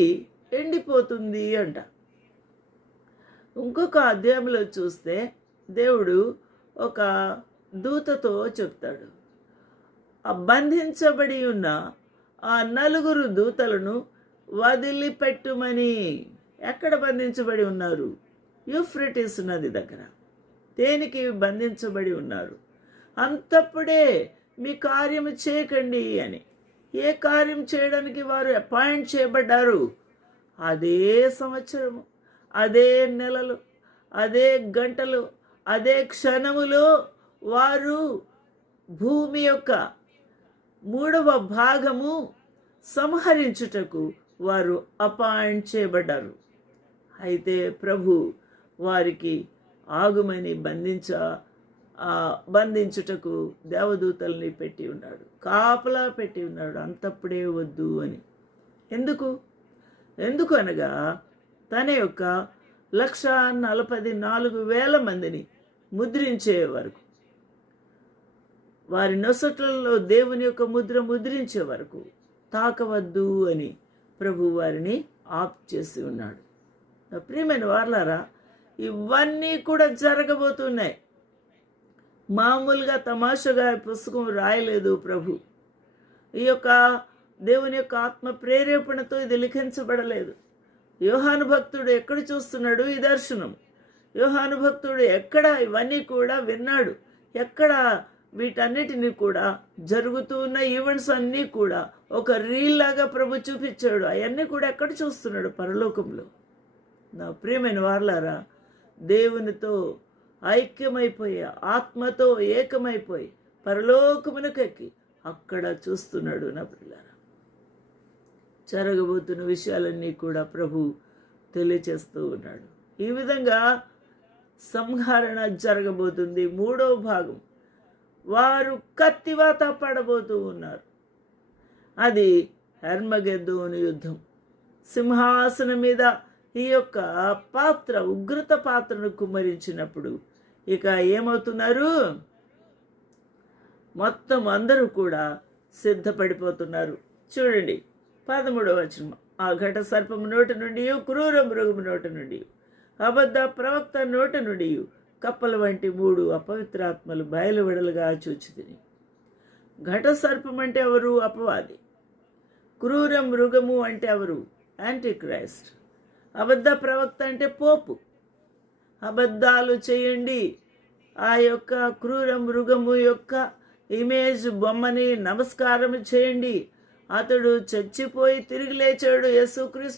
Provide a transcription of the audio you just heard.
ఎండిపోతుంది అంట. ఇంకొక అధ్యాయంలో చూస్తే దేవుడు ఒక దూతతో చెప్తాడు, ఆ బంధించబడి ఉన్న ఆ 4 దూతలను వదిలిపెట్టుమని. ఎక్కడ బంధించబడి ఉన్నారు? యూఫ్రటీస్ నది దగ్గర. దేనికి బంధించబడి ఉన్నారు? అంతప్పుడే మీ కార్యము చేయకండి అని. ఏ కార్యం చేయడానికి వారు అపాయింట్ చేయబడ్డారు? అదే సంవత్సరము, అదే నెలలు, అదే గంటలు, అదే క్షణములో వారు భూమి యొక్క 3వ భాగము సంహరించుటకు వారు అపాయింట్ చేయబడ్డారు. అయితే ప్రభు వారికి ఆగుమని బంధించుటకు దేవదూతల్ని పెట్టి ఉన్నాడు, కాపలా పెట్టి ఉన్నాడు. అంతప్పుడే వద్దు అని. ఎందుకు అనగా తన యొక్క 1,44,000 మందిని ముద్రించే వరకు, వారి నొసట్లలో దేవుని యొక్క ముద్ర ముద్రించే వరకు తాకవద్దు అని ప్రభు వారిని ఆప్ చేసి ఉన్నాడు. ప్రియమైన వారలారా, ఇవన్నీ కూడా జరగబోతున్నాయి. మామూలుగా తమాషగా పుస్తకం రాయలేదు ప్రభు. ఈ యొక్క దేవుని యొక్క ఆత్మ ప్రేరేపణతో ఇది లిఖించబడలేదు. యోహాను భక్తుడు ఎక్కడ చూస్తున్నాడు ఈ దర్శనం? యోహాను భక్తుడు ఎక్కడ ఇవన్నీ కూడా విన్నాడు? ఎక్కడ వీటన్నిటిని కూడా జరుగుతూ ఉన్న ఈవెంట్స్ అన్నీ కూడా ఒక రీల్ లాగా ప్రభు చూపించాడు. అవన్నీ కూడా ఎక్కడ చూస్తున్నాడు? పరలోకంలో. నా ప్రియమైన వారలారా, దేవునితో ఐక్యమైపోయి, ఆత్మతో ఏకమైపోయి పరలోకమునకెక్కి అక్కడ చూస్తున్నాడు. నా ప్రియులారా, జరగబోతున్న విషయాలన్నీ కూడా ప్రభు తెలియచేస్తూ ఉన్నాడు. ఈ విధంగా సంహరణ జరగబోతుంది. 3వ భాగం వారు కత్తివాత పడబోతూ ఉన్నారు. అది హర్మగెద్దోను యుద్ధం. సింహాసనం మీద ఈ యొక్క పాత్ర, ఉగ్రత పాత్రను కుమ్మరించినప్పుడు ఇక ఏమవుతున్నారు? మొత్తం అందరూ కూడా సిద్ధపడిపోతున్నారు. చూడండి 13వ వచనం. ఆ ఘట సర్పము నోటి నుండి, క్రూర మృగము నోటి నుండి, అబద్ధ ప్రవక్త నోటి నుండి కప్పల వంటి 3 అపవిత్రాత్మలు బయలువెడలుగా చూచితిని. ఘట సర్పం అంటే ఎవరు? అపవాది. క్రూర మృగము అంటే ఎవరు? Anti Christ. అబద్ధ ప్రవక్త అంటే పోపు. అబద్ధాలు చేయండి, ఆ యొక్క క్రూర మృగము యొక్క ఇమేజ్ బొమ్మని నమస్కారం చేయండి, అతడు చచ్చిపోయి తిరిగి లేచాడు, యేసుక్రీస్తు